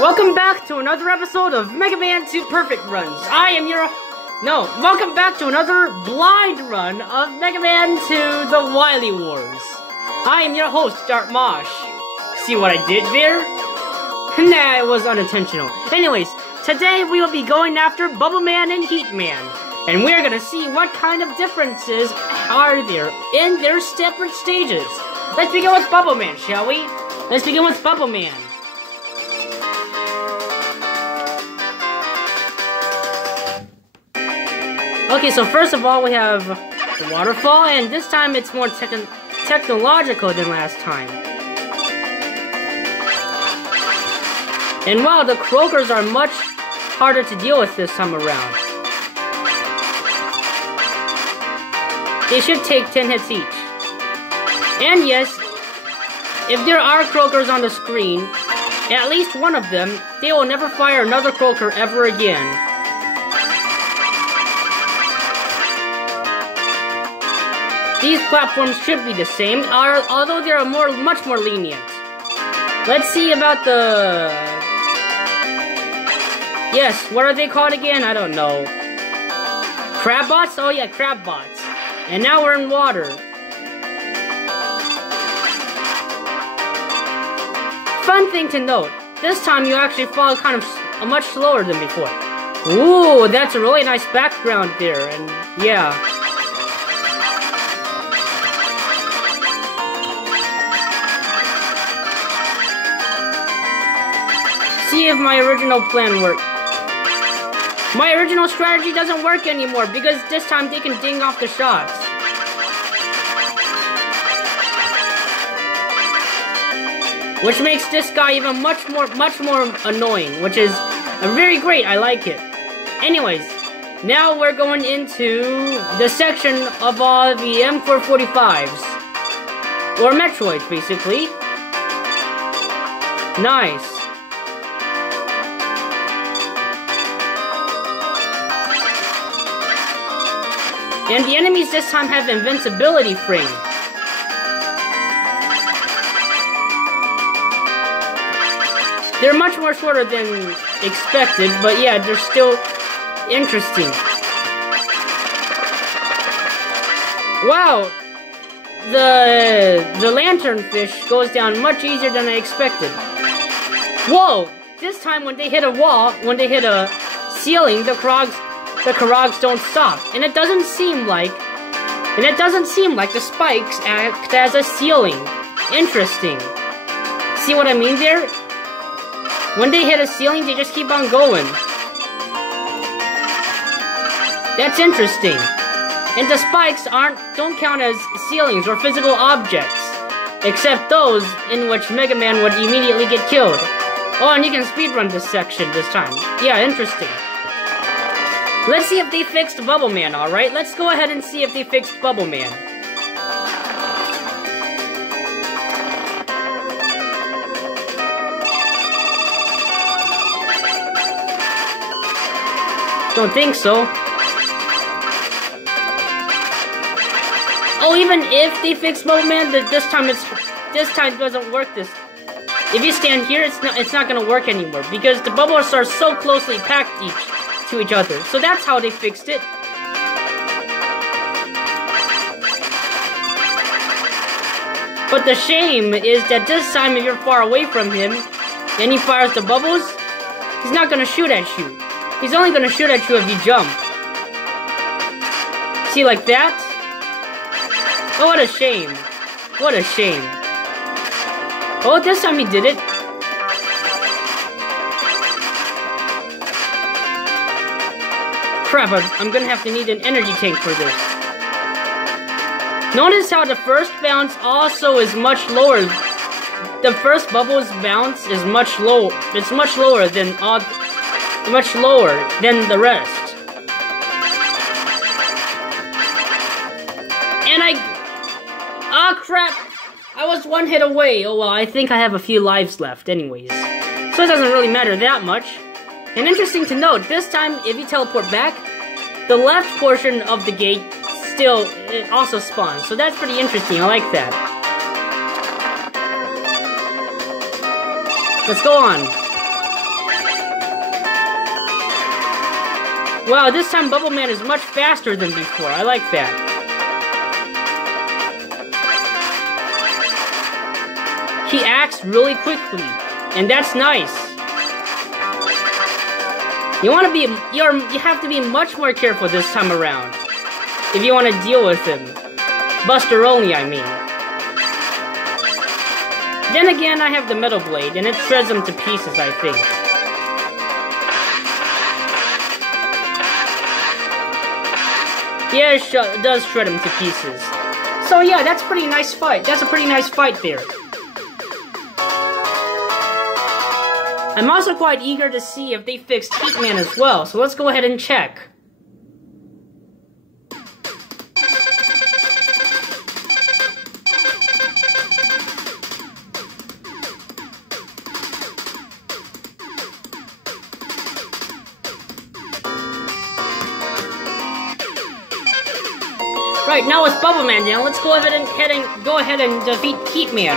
Welcome back to another episode of Mega Man 2 Perfect Runs. Welcome back to another blind run of Mega Man 2 The Wily Wars. I am your host, Dart Mosh. See what I did there? Nah, it was unintentional. Anyways, today we will be going after Bubble Man and Heat Man. And we're gonna see what kind of differences are there in their separate stages. Let's begin with Bubble Man, shall we? Let's begin with Bubble Man. Okay, so first of all, we have the waterfall, and this time it's more technological than last time. And wow, the croakers are much harder to deal with this time around. They should take 10 hits each. And yes, if there are croakers on the screen, at least one of them, they will never fire another croaker ever again. These platforms should be the same, although they are much more lenient. Let's see about the... Yes, what are they called again? I don't know. Crabbots? Oh yeah, crabbots. And now we're in water. Fun thing to note, this time you actually fall kind of much slower than before. Ooh, that's a really nice background there, and yeah. See if my original plan worked. My original strategy doesn't work anymore because this time they can ding off the shots. Which makes this guy even much more annoying, which is very great. I like it. Anyways, now we're going into the section of all the M445s. Or Metroids, basically. Nice. And the enemies this time have invincibility frame. They're much more shorter than expected, but yeah, they're still interesting. Wow! The lanternfish goes down much easier than I expected. Whoa! This time when they hit a wall, when they hit a ceiling, the Korogs don't stop, and it doesn't seem like the spikes act as a ceiling. Interesting. See what I mean there? When they hit a ceiling, they just keep on going. That's interesting. And the spikes don't count as ceilings or physical objects, except those in which Mega Man would immediately get killed. Oh, and you can speedrun this section this time. Yeah, interesting. Let's see if they fixed Bubble Man, alright? Let's go ahead and see if they fixed Bubble Man. Don't think so. Oh, even if they fixed Bubble Man, this time it doesn't work. If you stand here, it's not gonna work anymore because the bubbles are so closely packed to each other. So that's how they fixed it. But the shame is that this time if you're far away from him and he fires the bubbles, he's not gonna shoot at you. He's only gonna shoot at you if you jump. See, like that? Oh, what a shame. What a shame. Oh, this time he did it. Crap, I'm gonna have to need an energy tank for this. Notice how the first bounce also is much lower. The first bubble's bounce is much low. It's much lower than the rest. And ah, crap! I was one hit away. Oh well, I think I have a few lives left anyways. So it doesn't really matter that much. And interesting to note, this time, if you teleport back, the left portion of the gate it also spawns. So that's pretty interesting, I like that. Let's go on. Wow, this time Bubble Man is much faster than before. I like that. He acts really quickly, and that's nice. You have to be much more careful this time around if you want to deal with him. Buster only, I mean. Then again, I have the Metal Blade, and it shreds him to pieces, I think. Yeah, it does shred him to pieces. So yeah, that's a pretty nice fight. That's a pretty nice fight there. I'm also quite eager to see if they fixed Heatman as well, so let's go ahead and check. Right, now with Bubble Man down, let's go ahead and defeat Heatman.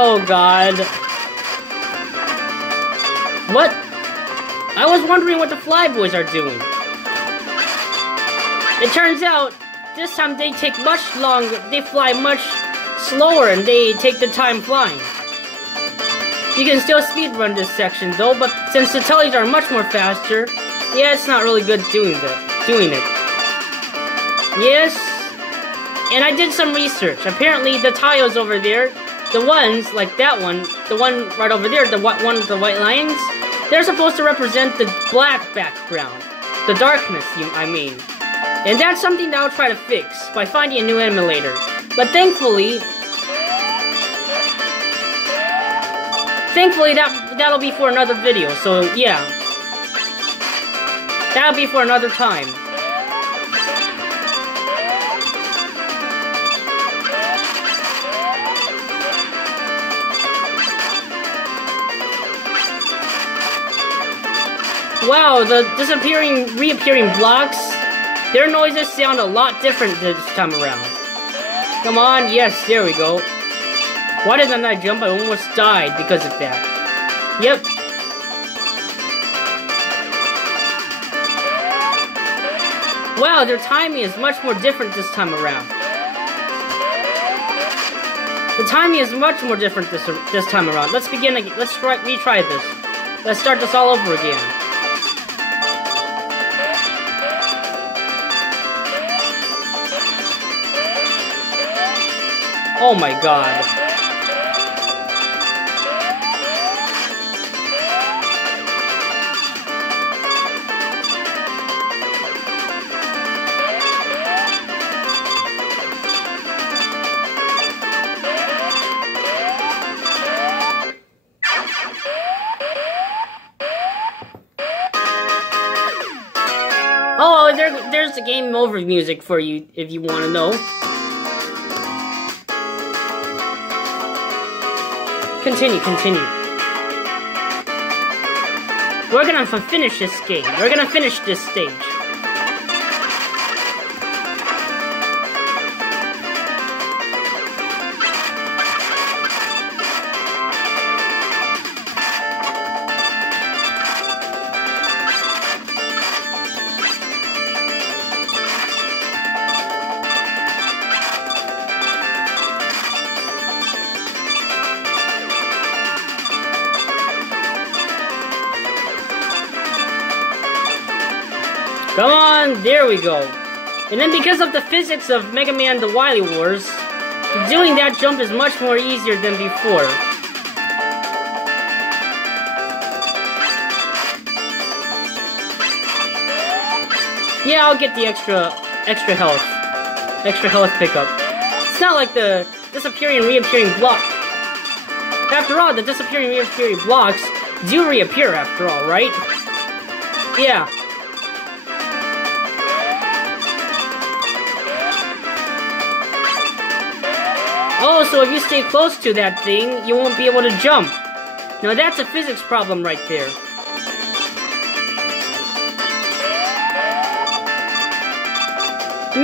Oh god. What? I was wondering what the Flyboys are doing. It turns out, this time they take much longer, they fly much slower and they take the time flying. You can still speedrun this section though, but since the Tullys are much more faster, yeah, it's not really good doing it. Yes, and I did some research. Apparently the Tayos over there, the ones, like that one, the one right over there, the one with the white lines, they're supposed to represent the black background. The darkness, I mean. And that's something that I'll try to fix by finding a new emulator. But thankfully that'll be for another video, so yeah. That'll be for another time. Wow, the reappearing blocks, their noises sound a lot different this time around. Come on, yes, there we go. Why didn't I jump? I almost died because of that. Yep. Wow, their timing is much more different this time around. The timing is much more different this time around. Let's begin again. Let's retry this. Let's start this all over again. Oh my god. Oh, there's the game over music for you if you want to know. Continue. We're gonna finish this game. We're gonna finish this stage. Come on, there we go. And then because of the physics of Mega Man The Wily Wars, doing that jump is much more easier than before. Yeah, I'll get the extra health pickup. It's not like the disappearing and reappearing block. After all, the disappearing and reappearing blocks do reappear after all, right? Yeah. Oh, so if you stay close to that thing, you won't be able to jump. Now that's a physics problem right there.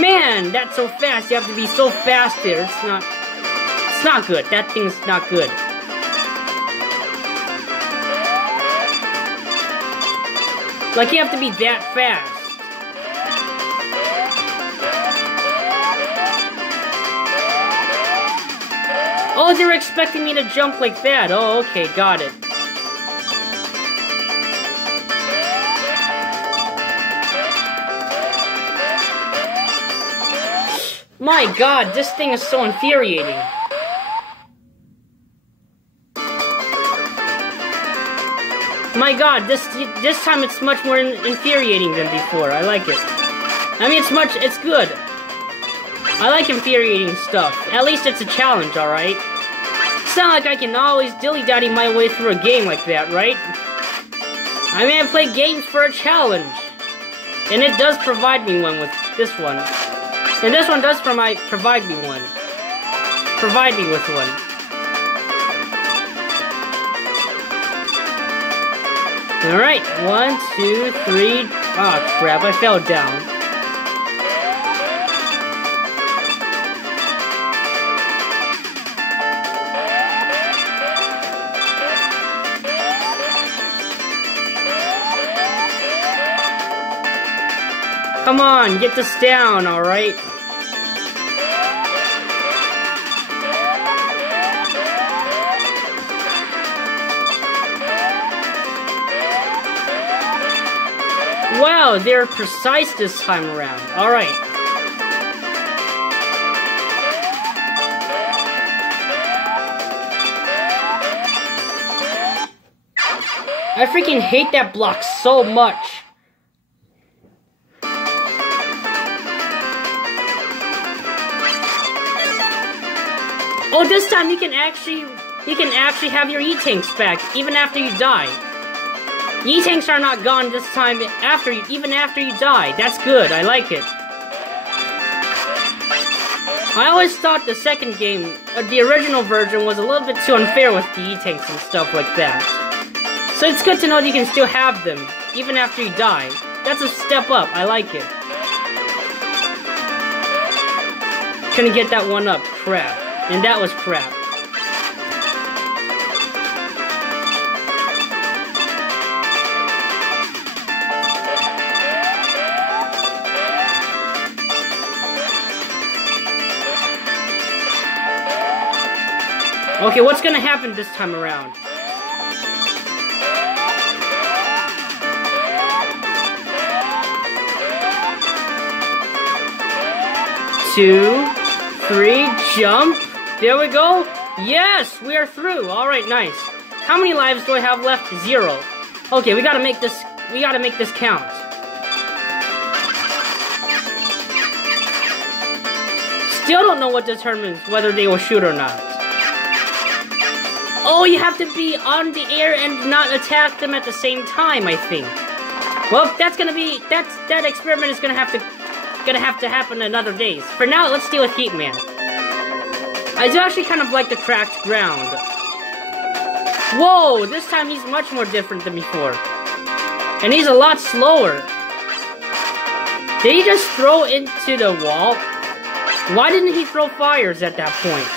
Man, that's so fast. You have to be so fast there. It's not good. That thing's not good. Like, you have to be that fast. Oh, they're expecting me to jump like that. Oh, okay, got it. My god, this thing is so infuriating. My god, this time it's much more infuriating than before. I like it. I mean, it's good. I like infuriating stuff. At least it's a challenge, alright? It's not like I can always dilly-dally my way through a game like that, right? I mean, I play games for a challenge. And it does provide me one with this one. And this one does provide me one. Provide me with one. Alright, 1, 2, 3... Oh crap, I fell down. Come on, get this down, alright? Wow, they're precise this time around. Alright. I freaking hate that block so much. Oh, this time you can actually have your E-tanks back, even after you die. E-tanks are not gone this time even after you die. That's good, I like it. I always thought the second game, the original version, was a little bit too unfair with the E-tanks and stuff like that. So it's good to know that you can still have them, even after you die. That's a step up, I like it. Couldn't get that one up, crap. And that was crap. Okay, what's gonna happen this time around? Two, three, jump. There we go. Yes, we are through. All right, nice. How many lives do I have left? 0. Okay, we gotta make this count. Still don't know what determines whether they will shoot or not. Oh, you have to be on the air and not attack them at the same time, I think. Well, that experiment is gonna have to happen in other days. For now, let's deal with Heatman. I do actually kind of like the cracked ground. Whoa, this time he's much more different than before. And he's a lot slower. Did he just throw into the wall? Why didn't he throw fires at that point?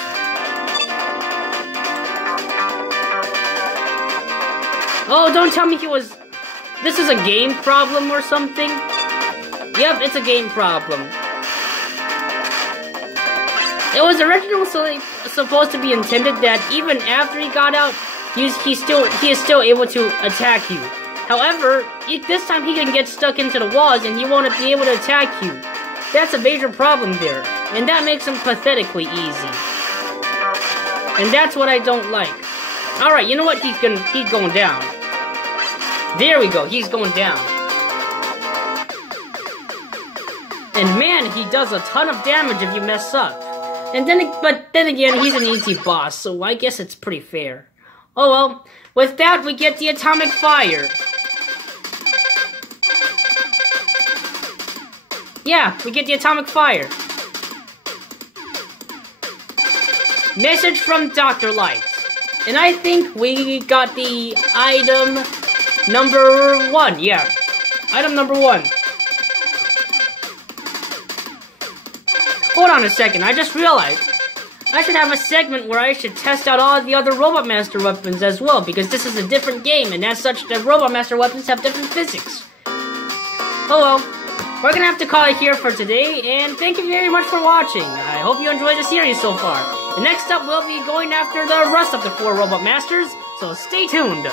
Oh, don't tell me this is a game problem or something? Yep, it's a game problem. It was originally supposed to be intended that even after he got out, he is still able to attack you. However, this time he can get stuck into the walls and he won't be able to attack you. That's a major problem there, and that makes him pathetically easy. And that's what I don't like. Alright, you know what? He's going down. There we go, he's going down. And man, he does a ton of damage if you mess up. But then again, he's an easy boss, so I guess it's pretty fair. Oh well, with that we get the atomic fire. Yeah, we get the atomic fire. Message from Dr. Light. And I think we got the item number 1, yeah. Item number 1. Hold on a second, I just realized. I should have a segment where I should test out all of the other Robot Master weapons as well, because this is a different game, and as such, the Robot Master weapons have different physics. Oh well, we're gonna have to call it here for today, and thank you very much for watching. I hope you enjoyed the series so far. And next up, we'll be going after the rest of the 4 Robot Masters, so stay tuned.